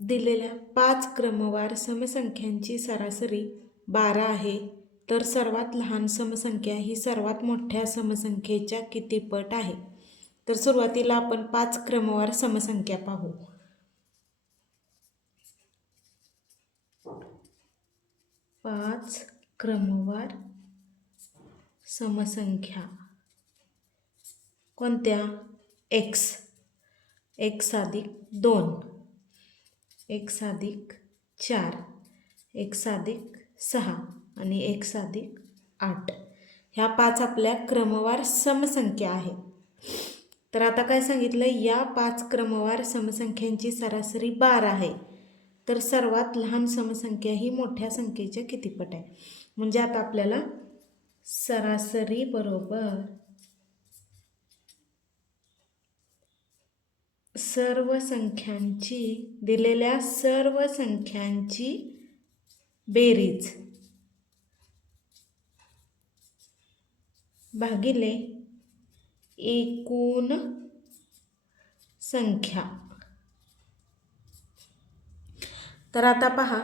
दिलेल्या 5 क्रमवार समसंख्यांची सरासरी 12 आहे, तर सर्वात लहान समसंख्या ही सर्वात मोठ्या समसंख्येच्या किती पट आहे? तर सुरुवातीला आपण 5 क्रमवार समसंख्या पाहू. 5 क्रमवार समसंख्या कोणत्या? x अधिक 2, x अधिक 4, x अधिक 6 आणि x अधिक 8. ह्या 5 आपल्या क्रमवार समसंख्या आहेत. तर आता काय सांगितलं? या 5 क्रमवार समसंख्यांची सरासरी 12 आहे, तर सर्वात लहान समसंख्या ही मोठ्या संख्येच्या किती पट आहे? म्हणजे आता आपल्याला सरासरी बरोबर सर्व संख्यांची, दिलेल्या सर्व संख्यांची बेरीज भागिले एकूण संख्या. तर आता पहा,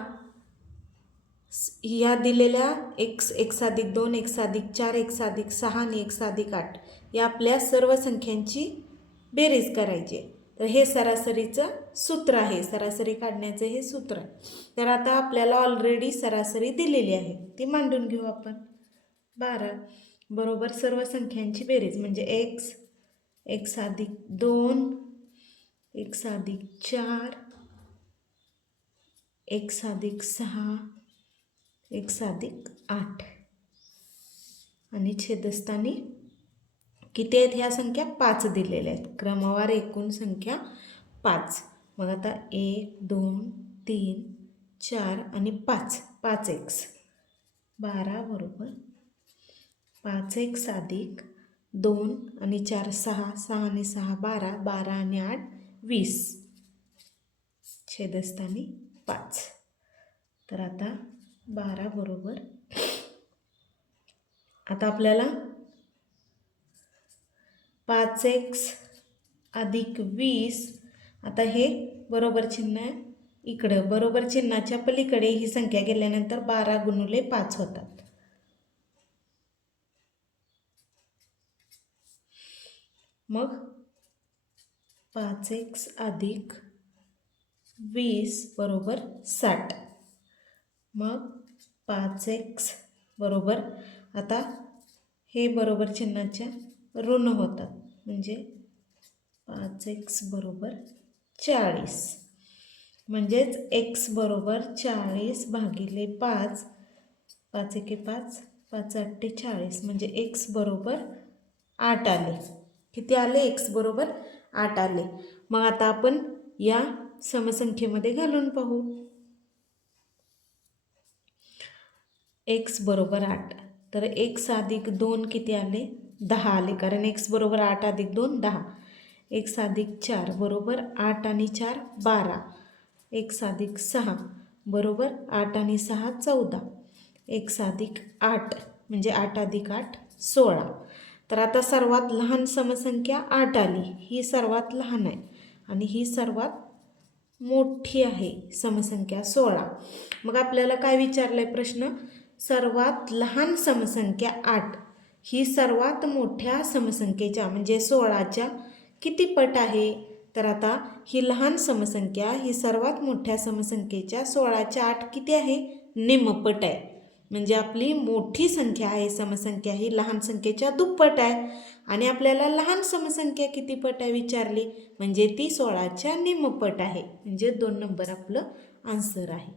या दिलेल्या x अधिक 2, x अधिक 4, x अधिक 6 आणि x अधिक 8 या आपल्या सर्व संख्यांची बेरीज करायची आहे. तर हे सरासरीचं सूत्र आहे, सरासरी काढण्याचं हे सूत्र आहे. तर आता आपल्याला ऑलरेडी सरासरी दिलेली आहे, ती मांडून घेऊ आपण. 12 बरोबर सर्व संख्यांची बेरीज म्हणजे x अधिक 2, x अधिक 4, x अधिक 6, x अधिक 8 आणि छेदस्थानी किती आहेत ह्या संख्या? 5 दिलेल्या आहेत. क्रमवार एकूण संख्या 5. मग आता 1, 2, 3, 4 आणि 5, 5x. 12 बरोबर 5x अधिक 2 आणि 4 6, 6 आणि 6 12, 12 आणि 8 20, छेदस्थानी 5. तर आता 12 बरोबर, आता आपल्याला 5x अधिक 20, आता हे बरोबर चिन्ह आहे इकडं, बरोबर चिन्हाच्या पलीकडे ही संख्या गेल्यानंतर 12 गुणिले 5 होतात. मग 5x अधिक 20 बरोबर 60. मग 5x बरोबर, आता हे बरोबर चिन्हाच्या ऋण होतात, म्हणजे 5x बरोबर 40. म्हणजेच x बरोबर 40 भागिले 5, 5 एके 5, 5 8 40, म्हणजे x बरोबर 8 आले. किती आले? x बरोबर 8 आले. मग आता आपण या समसंख्येमध्ये घालून पाहू. x बरोबर 8, तर x अधिक 2 किती आले? 10 आले, कारण x बरोबर 8 अधिक 2 10. x अधिक 4 बरोबर 8 आणि 4 12. x अधिक 6 बरोबर 8 आणि 6 14. x अधिक 8 म्हणजे 8 अधिक 8 16. तर आता सर्वात लहान समसंख्या 8 आली, ही सर्वात लहान आहे आणि ही सर्वात मोठी आहे समसंख्या 16. मग आपल्याला काय विचारलंय प्रश्न? सर्वात लहान समसंख्या 8 ही सर्वात मोठ्या समसंख्येच्या म्हणजे 16च्या किती पट आहे? तर आता ही लहान समसंख्या ही सर्वात मोठ्या समसंख्येच्या 16च्या 8 किती आहे? निमपट आहे. म्हणजे आपली मोठी संख्या आहे समसंख्या ही लहान संख्येच्या दुप्पट आहे आणि आपल्याला लहान समसंख्या किती पट आहे विचारली, म्हणजे ती 16च्या निमपट आहे. म्हणजे 2 नंबर आपलं आन्सर आहे.